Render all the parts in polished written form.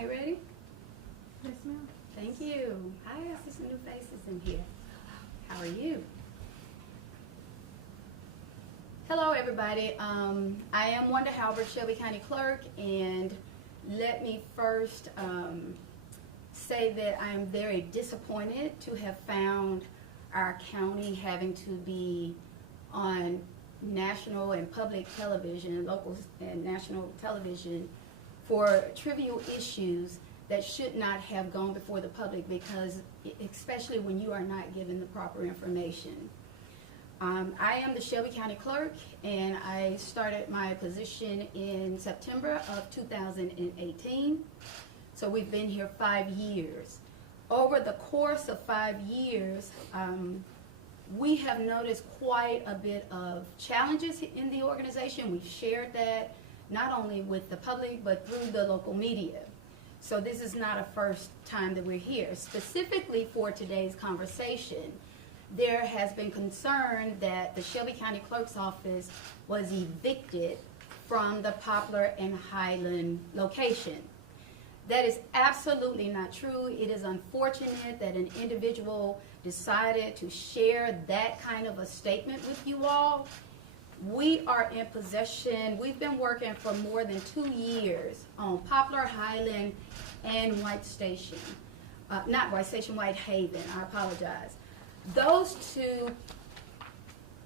Everybody ready? Yes, ma'am. Thank you. Hi, I see some new faces in here. How are you? Hello, everybody. I am Wanda Halbert, Shelby County Clerk, and let me first say that I am very disappointed to have found our county having to be on national and public television, local and national television, for trivial issues that should not have gone before the public, because especially when you are not given the proper information. I am the Shelby County Clerk, and I started my position in September of 2018. So we've been here 5 years. Over the course of 5 years, we have noticed quite a bit of challenges in the organization. We've shared that not only with the public, but through the local media. So this is not a first time that we're here. Specifically for today's conversation, there has been concern that the Shelby County Clerk's Office was evicted from the Poplar and Highland location. That is absolutely not true. It is unfortunate that an individual decided to share that kind of a statement with you all. We are in possession. We've been working for more than 2 years on Poplar, Highland, and White Station. Not White Station, White Haven, I apologize. Those two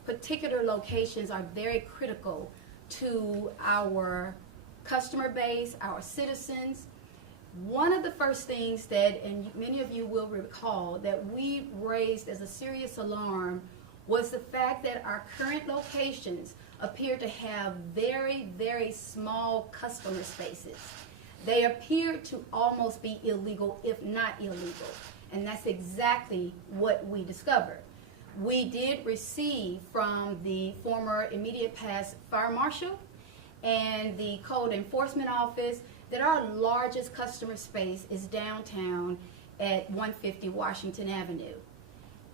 particular locations are very critical to our customer base, our citizens. One of the first things that, and many of you will recall, that we raised as a serious alarm was the fact that our current locations appear to have very, very small customer spaces. They appear to almost be illegal, if not illegal. And that's exactly what we discovered. We did receive from the former immediate past fire marshal and the code enforcement office that our largest customer space is downtown at 150 Washington Avenue.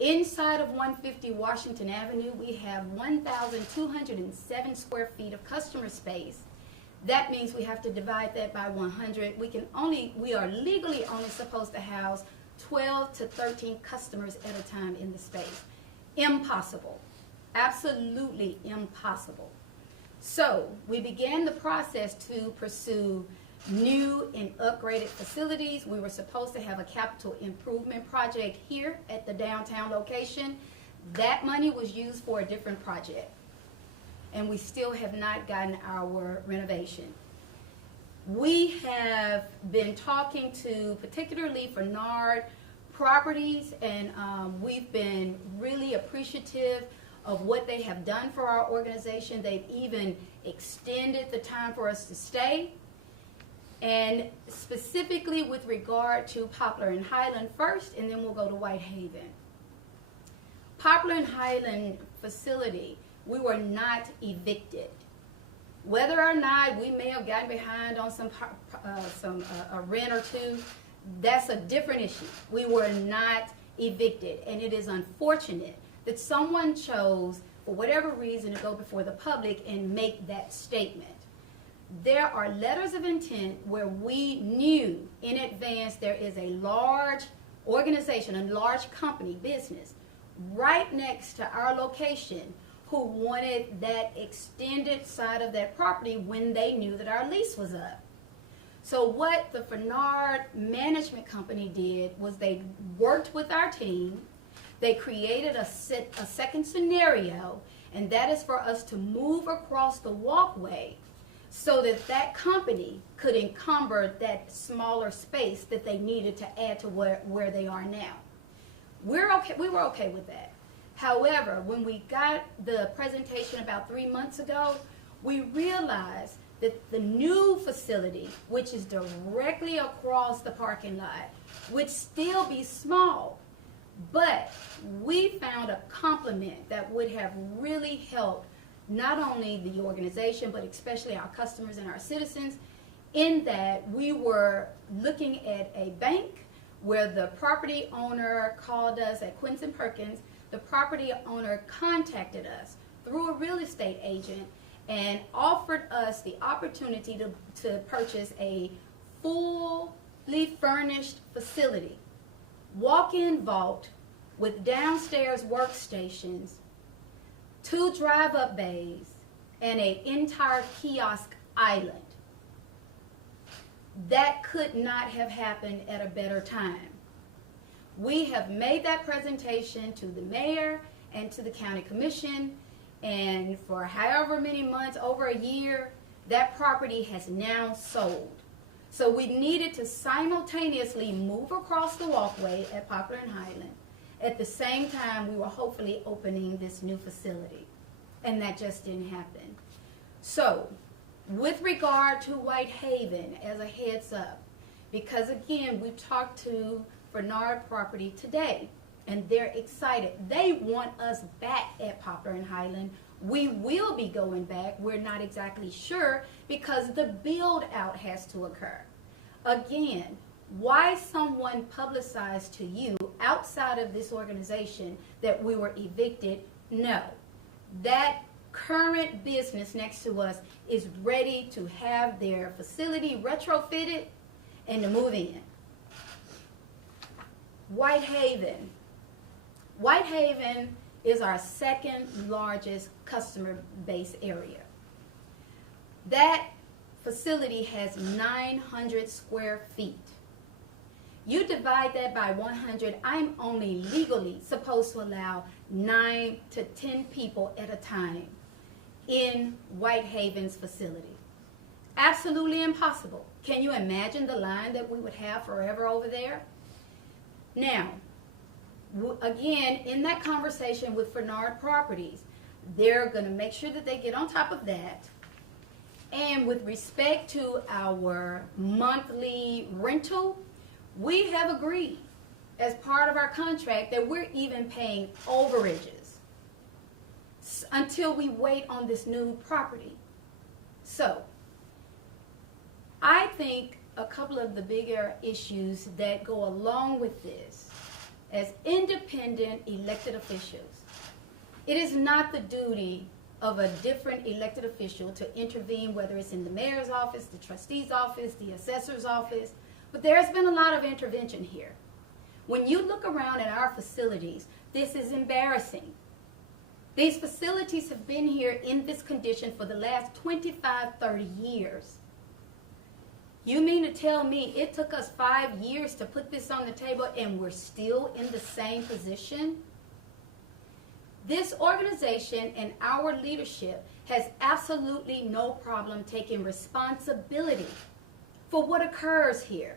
Inside of 150 Washington Avenue, we have 1,207 square feet of customer space. That means we have to divide that by 100. We are legally only supposed to house 12 to 13 customers at a time in the space. Impossible. Absolutely impossible. So we began the process to pursue new and upgraded facilities. We were supposed to have a capital improvement project here at the downtown location. That money was used for a different project, and we still have not gotten our renovation. We have been talking to particularly Fernard Properties, and we've been really appreciative of what they have done for our organization. They've even extended the time for us to stay. And specifically with regard to Poplar and Highland first, and then we'll go to White Haven. Poplar and Highland facility, we were not evicted. Whether or not we may have gotten behind on a rent or two, that's a different issue. We were not evicted, and it is unfortunate that someone chose, for whatever reason, to go before the public and make that statement. There are letters of intent where we knew in advance there is a large organization, a large company, business, right next to our location who wanted that extended side of that property when they knew that our lease was up. So what the Fernard Management Company did was they worked with our team. They created a second scenario, and that is for us to move across the walkway so that that company could encumber that smaller space that they needed to add to where they are now. We were okay with that. However, when we got the presentation about 3 months ago, we realized that the new facility, which is directly across the parking lot, would still be small. But we found a complement that would have really helped not only the organization, but especially our customers and our citizens, in that we were looking at a bank where the property owner called us at Quince & Perkins. The property owner contacted us through a real estate agent and offered us the opportunity to purchase a full completely furnished facility, walk-in vault with downstairs workstations, 2 drive-up bays, and an entire kiosk island. That could not have happened at a better time. We have made that presentation to the mayor and to the county commission, and for however many months, over a year, that property has now sold. So we needed to simultaneously move across the walkway at Poplar and Highland. At the same time, we were hopefully opening this new facility, and that just didn't happen. So, with regard to Whitehaven, as a heads up, because again, we talked to Bernard Property today, and they're excited. They want us back at Poplar and Highland. We will be going back. We're not exactly sure because the build out has to occur. Again, why someone publicized to you outside of this organization that we were evicted? No. That current business next to us is ready to have their facility retrofitted and to move in. Whitehaven. Whitehaven is our second largest customer base area. That facility has 900 square feet. You divide that by 100, I'm only legally supposed to allow 9 to 10 people at a time in Whitehaven's facility. Absolutely impossible. Can you imagine the line that we would have forever over there? Now, again, in that conversation with Bernard Properties, they're going to make sure that they get on top of that. And with respect to our monthly rental, we have agreed as part of our contract that we're even paying overages until we wait on this new property. So, I think a couple of the bigger issues that go along with this, as independent elected officials, it is not the duty of a different elected official to intervene, whether it's in the mayor's office, the trustee's office, the assessor's office, but there's been a lot of intervention here. When you look around at our facilities, this is embarrassing. These facilities have been here in this condition for the last 25, 30 years. You mean to tell me it took us 5 years to put this on the table and we're still in the same position? This organization and our leadership has absolutely no problem taking responsibility for what occurs here.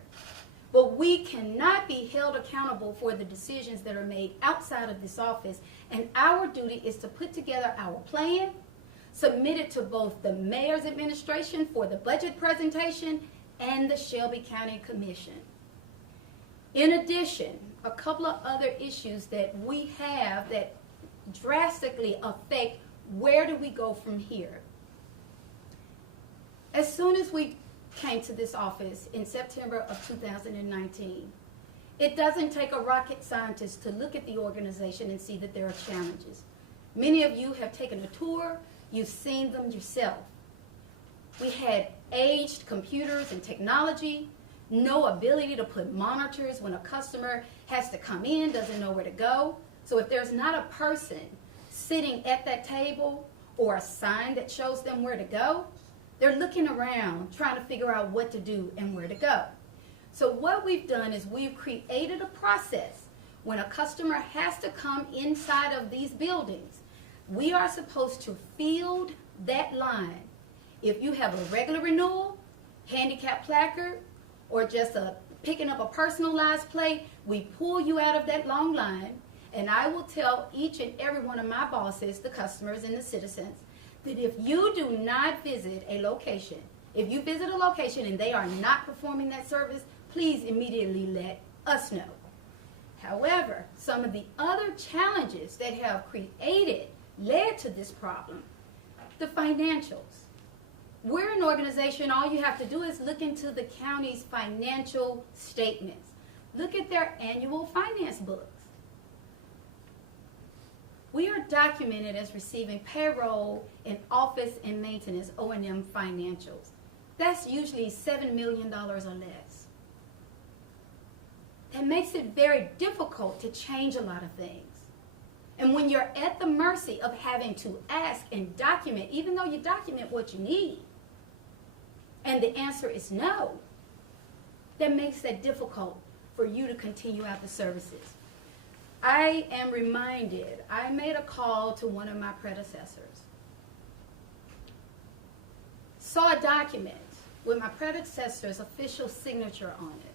But we cannot be held accountable for the decisions that are made outside of this office, and our duty is to put together our plan, submit it to both the mayor's administration for the budget presentation and the Shelby County Commission. In addition, a couple of other issues that we have that drastically affect where do we go from here. As soon as we came to this office in September of 2019, it doesn't take a rocket scientist to look at the organization and see that there are challenges. Many of you have taken a tour, you've seen them yourself. We had aged computers and technology, no ability to put monitors when a customer has to come in, doesn't know where to go. So if there's not a person sitting at that table or a sign that shows them where to go, they're looking around trying to figure out what to do and where to go. So what we've done is we've created a process when a customer has to come inside of these buildings. We are supposed to field that line. If you have a regular renewal, handicap placard, or just picking up a personalized plate, we pull you out of that long line, and I will tell each and every one of my bosses, the customers and the citizens, that if you do not visit a location, if you visit a location and they are not performing that service, please immediately let us know. However, some of the other challenges that have led to this problem, the financials. We're an organization, all you have to do is look into the county's financial statements. Look at their annual finance books. We are documented as receiving payroll and office and maintenance O&M financials. That's usually $7 million or less. It makes it very difficult to change a lot of things. And when you're at the mercy of having to ask and document, even though you document what you need, and the answer is no, that makes that difficult for you to continue out the services. I am reminded, I made a call to one of my predecessors, saw a document with my predecessor's official signature on it.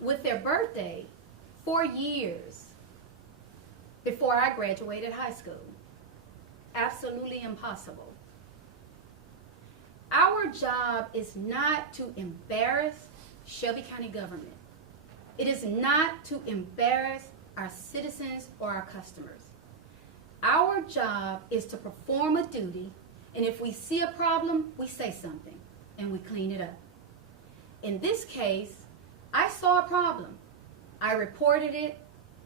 With their birthday 4 years before I graduated high school. Absolutely impossible. Our job is not to embarrass Shelby County government. It is not to embarrass our citizens or our customers. Our job is to perform a duty, and if we see a problem, we say something, and we clean it up. In this case, I saw a problem. I reported it,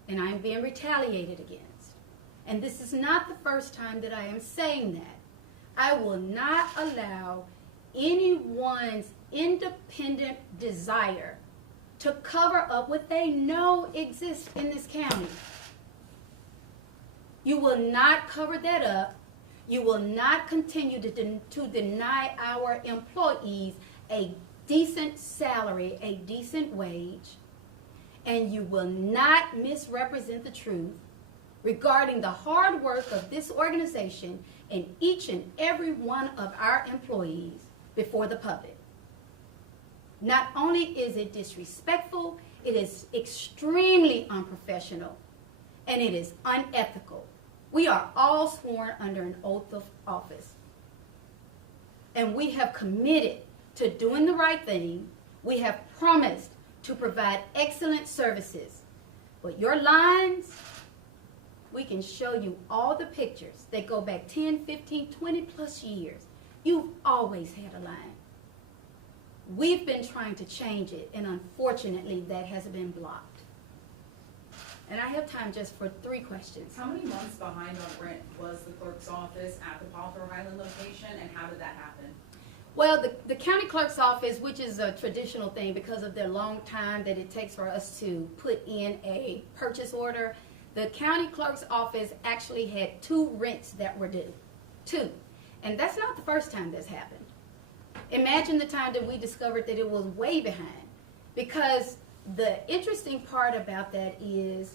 and I am being retaliated against. And this is not the first time that I am saying that. I will not allow anyone's independent desire to cover up what they know exists in this county. You will not cover that up. You will not continue to deny our employees a decent salary, a decent wage, and you will not misrepresent the truth regarding the hard work of this organization and each and every one of our employees before the public. Not only is it disrespectful, it is extremely unprofessional, and it is unethical. We are all sworn under an oath of office, and we have committed to doing the right thing. We have promised to provide excellent services. But your lines, we can show you all the pictures that go back 10, 15, 20 plus years. You've always had a line. We've been trying to change it, and unfortunately that has been blocked. And I have time just for 3 questions. How many months behind on rent was the clerk's office at the Poplar Highland location, and how did that happen? Well, the county clerk's office, which is a traditional thing because of the long time that it takes for us to put in a purchase order, the county clerk's office actually had 2 rents that were due. 2. And that's not the first time this happened. Imagine the time that we discovered that it was way behind. Because the interesting part about that is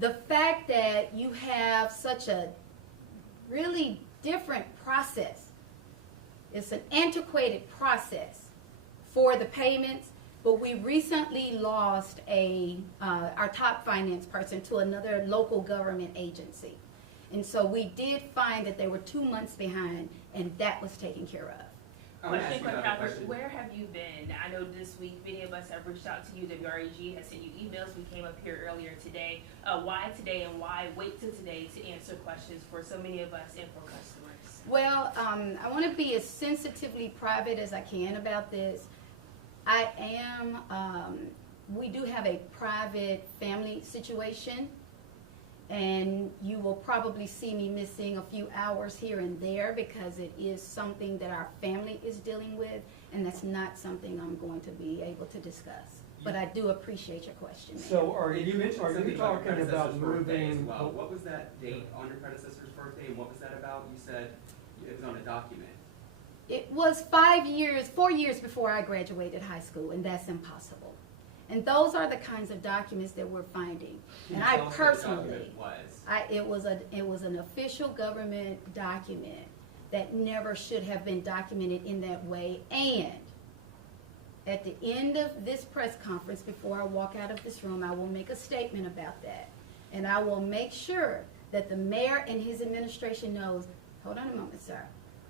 the fact that you have such a really different process. It's an antiquated process for the payments, but we recently lost our top finance person to another local government agency. And so we did find that they were 2 months behind, and that was taken care of. Question, Clerk Halbert, where have you been? I know this week many of us have reached out to you. WRAG has sent you emails. We came up here earlier today. Why today, and why wait till today to answer questions for so many of us and for customers? Well, I want to be as sensitively private as I can about this. We do have a private family situation, and you will probably see me missing a few hours here and there because it is something that our family is dealing with, and that's not something I'm going to be able to discuss. But I do appreciate your question. So are And you mentioned talking something about your about predecessor's birthday as moving? well. What was that date on your predecessor's birthday, and what was that about? You said it was on a document. It was 4 years before I graduated high school, and that's impossible. And those are the kinds of documents that we're finding. Can And you I tell us what the personally, document was? it was an official government document that never should have been documented in that way. And at the end of this press conference, before I walk out of this room, I will make a statement about that. And I will make sure that the mayor and his administration knows, hold on a moment, sir.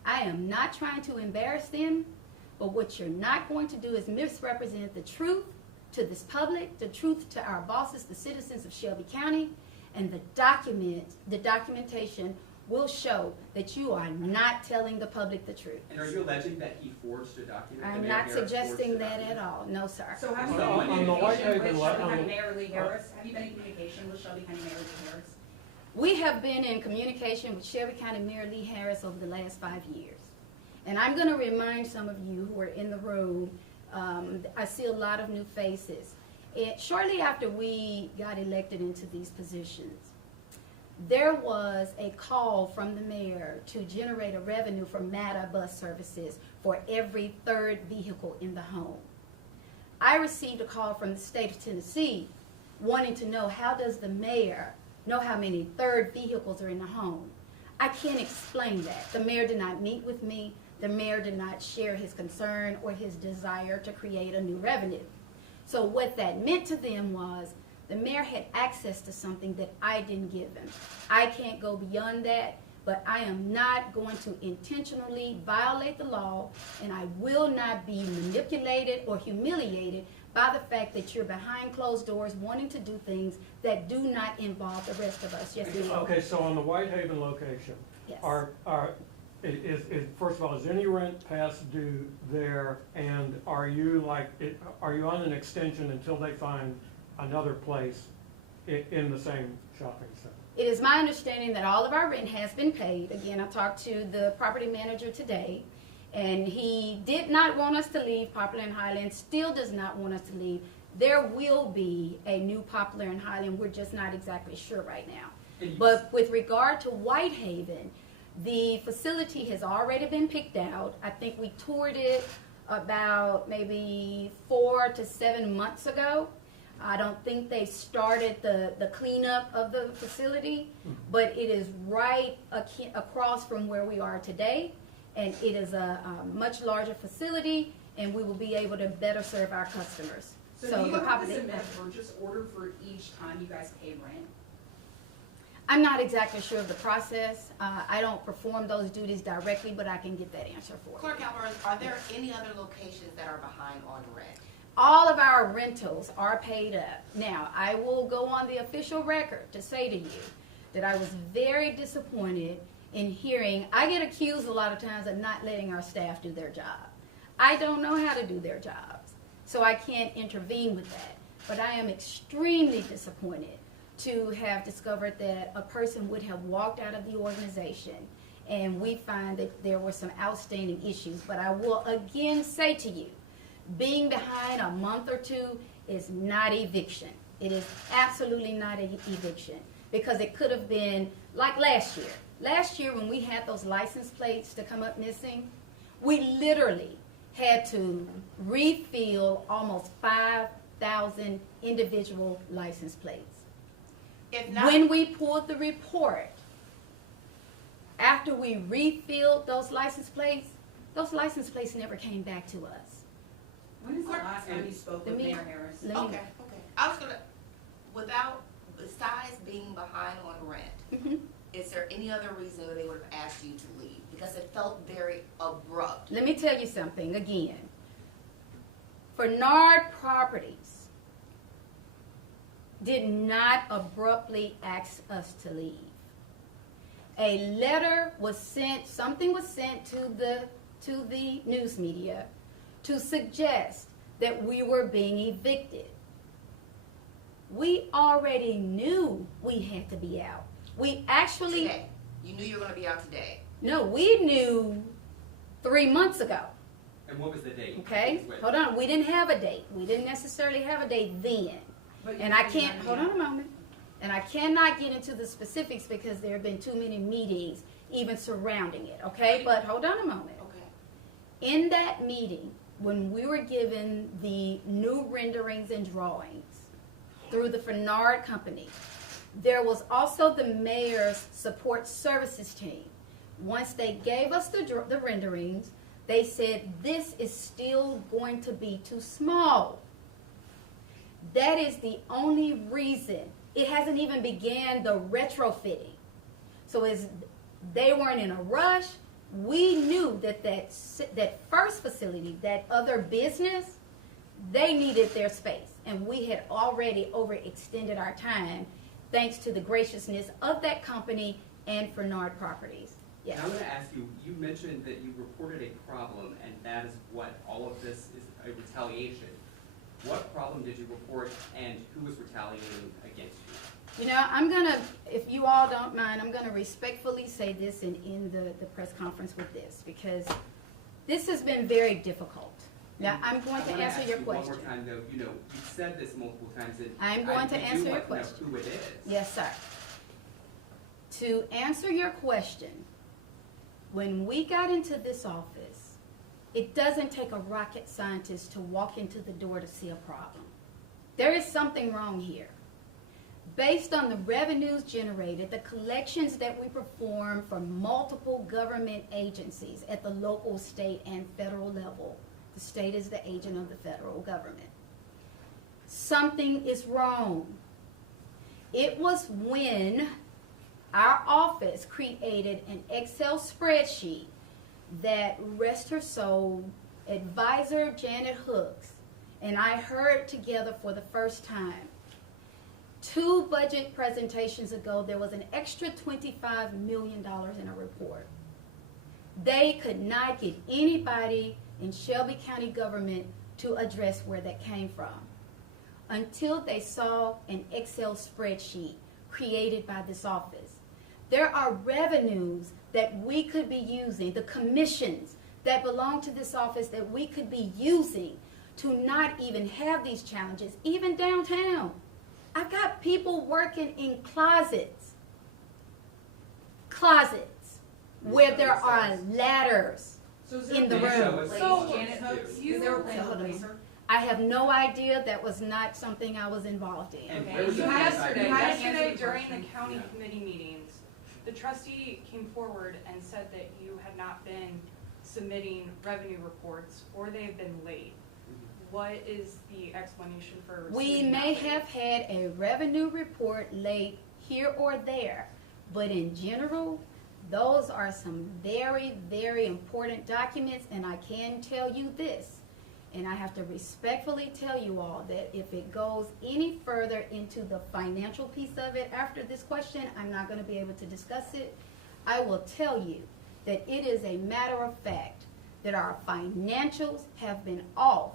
I am not trying to embarrass them, but what you're not going to do is misrepresent the truth to this public, the truth to our bosses, the citizens of Shelby County, and the documentation will show that you are not telling the public the truth. And are you alleging that he forged a document? I'm Mayor not Harris forged suggesting a that document? at all. No, sir. So have you So been on in the white communication paper, with like, Shelby on County the- Mayor Lee Harris? Have you been in communication with Shelby County Mayor Lee Harris? We have been in communication with Shelby County Mayor Lee Harris over the last 5 years. And I'm going to remind some of you who are in the room I see a lot of new faces. Shortly after we got elected into these positions, there was a call from the mayor to generate a revenue for MATA bus services for every third vehicle in the home. I received a call from the state of Tennessee wanting to know, how does the mayor know how many third vehicles are in the home? I can't explain that. The mayor did not meet with me. The mayor did not share his concern or his desire to create a new revenue. So what that meant to them was the mayor had access to something that I didn't give him. I can't go beyond that, but I am not going to intentionally violate the law, and I will not be manipulated or humiliated by the fact that you're behind closed doors wanting to do things that do not involve the rest of us. Yes, ma'am. Okay, so on the Whitehaven location, Yes. first of all, is any rent past due there, and are you on an extension until they find another place in the same shopping center? It is my understanding that all of our rent has been paid. Again, I talked to the property manager today, and he did not want us to leave Poplar and Highland, still does not want us to leave. There will be a new Poplar and Highland, we're just not exactly sure right now. But with regard to Whitehaven, the facility has already been picked out. I think we toured it about maybe 4 to 7 months ago. I don't think they started the cleanup of the facility, but it is right across from where we are today, and it is a much larger facility, and we will be able to better serve our customers. So do you have to submit a purchase order for each time you guys pay rent? I'm not exactly sure of the process. I don't perform those duties directly, but I can get that answer for you. Clerk Halbert, are there any other locations that are behind on rent? All of our rentals are paid up. Now, I will go on the official record to say to you that I was very disappointed in hearing, I get accused a lot of times of not letting our staff do their job. I don't know how to do their jobs, so I can't intervene with that. But I am extremely disappointed to have discovered that a person would have walked out of the organization, and we find that there were some outstanding issues. But I will again say to you, being behind a month or two is not eviction. It is absolutely not an eviction, because it could have been like last year. Last year when we had those license plates to come up missing, we literally had to refill almost 5,000 individual license plates. If not, When we pulled the report, after we refilled those license plates never came back to us. When is the last time you spoke with Mayor Harris? okay. I was gonna, besides being behind on rent, is there any other reason that they would have asked you to leave? Because it felt very abrupt. Let me tell you something again. Bernard Properties did not abruptly ask us to leave. A letter was sent, something was sent to the news media to suggest that we were being evicted. We already knew we had to be out. We actually... Today. You knew you were going to be out today. No, we knew 3 months ago. And what was the date? Okay, hold on. We didn't have a date. We didn't necessarily have a date then. And I can't, hold on a moment. And I cannot get into the specifics because there have been too many meetings even surrounding it, okay? But hold on a moment. Okay. In that meeting, when we were given the new renderings and drawings through the Fernard Company, there was also the mayor's support services team. Once they gave us the renderings, they said, this is still going to be too small. That is the only reason. It hasn't even began the retrofitting. So as they weren't in a rush, we knew that first facility, that other business, they needed their space. And we had already overextended our time thanks to the graciousness of that company and Fernard Properties. Yes. And I'm going to ask you, you mentioned that you reported a problem, and that is what all of this is a retaliation. What problem did you report, and who was retaliating against you? You know, I'm going to, if you all don't mind, I'm going to respectfully say this and end the press conference with this, because this has been very difficult. Now, I'm going to I wanna answer ask your you one question. more time, though, you've said this multiple times, and I'm going to I do answer your want to know question. who it is. Yes, sir. To answer your question, when we got into this office, it doesn't take a rocket scientist to walk into the door to see a problem. There is something wrong here. Based on the revenues generated, the collections that we perform for multiple government agencies at the local, state, and federal level, the state is the agent of the federal government. Something is wrong. It was when our office created an Excel spreadsheet that, rest her soul, advisor Janet Hooks and I heard together for the first time. 2 budget presentations ago, there was an extra $25 million in a report. They could not get anybody in Shelby County government to address where that came from until they saw an Excel spreadsheet created by this office. There are revenues that we could be using, the commissions that belong to this office that we could be using to not even have these challenges, even downtown. I got people working in closets where there are ladders in the room. So, Janet Hooks, is there a plan to replace her? I have no idea. That was not something I was involved in. And Okay. where was the Yesterday, plan? Yesterday answer the during the question. county Yeah. committee meetings, the trustee came forward and said that you had not been submitting revenue reports or they have been late. What is the explanation for We submitting may that late? have had a revenue report late here or there, but in general, those are some very, very important documents, and I can tell you this, and I have to respectfully tell you all that if it goes any further into the financial piece of it after this question, I'm not going to be able to discuss it. I will tell you that it is a matter of fact that our financials have been off,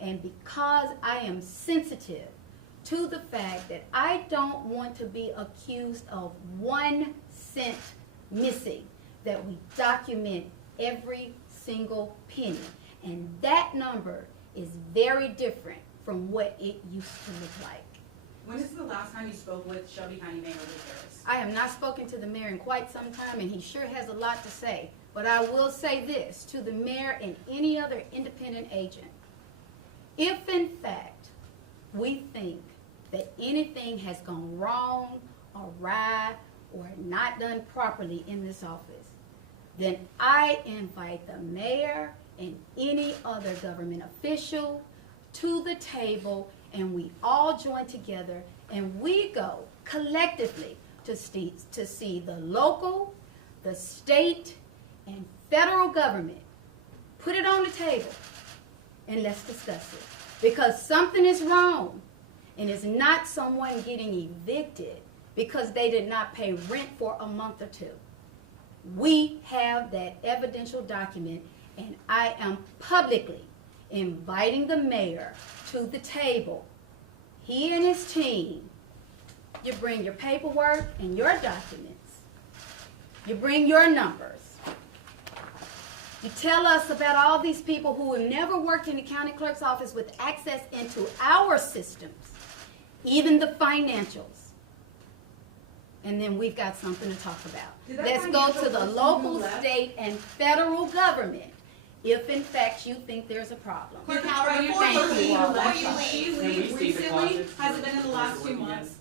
and because I am sensitive to the fact that I don't want to be accused of 1 cent missing, that we document every single penny. And that number is very different from what it used to look like. When is the last time you spoke with Shelby County Mayor Rick Harris? I have not spoken to the mayor in quite some time, and he sure has a lot to say. But I will say this to the mayor and any other independent agent. If in fact we think that anything has gone wrong, awry, or not done properly in this office, then I invite the mayor and any other government official to the table, and we all join together and we go collectively to see the local, the state, and federal government. Put it on the table and let's discuss it. Because something is wrong, and it's not someone getting evicted because they did not pay rent for a month or 2. We have that evidential document, and I am publicly inviting the mayor to the table. He and his team, you bring your paperwork and your documents. You bring your numbers. You tell us about all these people who have never worked in the county clerk's office with access into our systems, even the financials. And then we've got something to talk about. Did that Let's go to financial the person local, who left- state, and federal government if in fact you think there's a problem. Did the Thank financial you. person who Before left, you did she Can we leave see the recently? closet? Has it been in the last 2 months?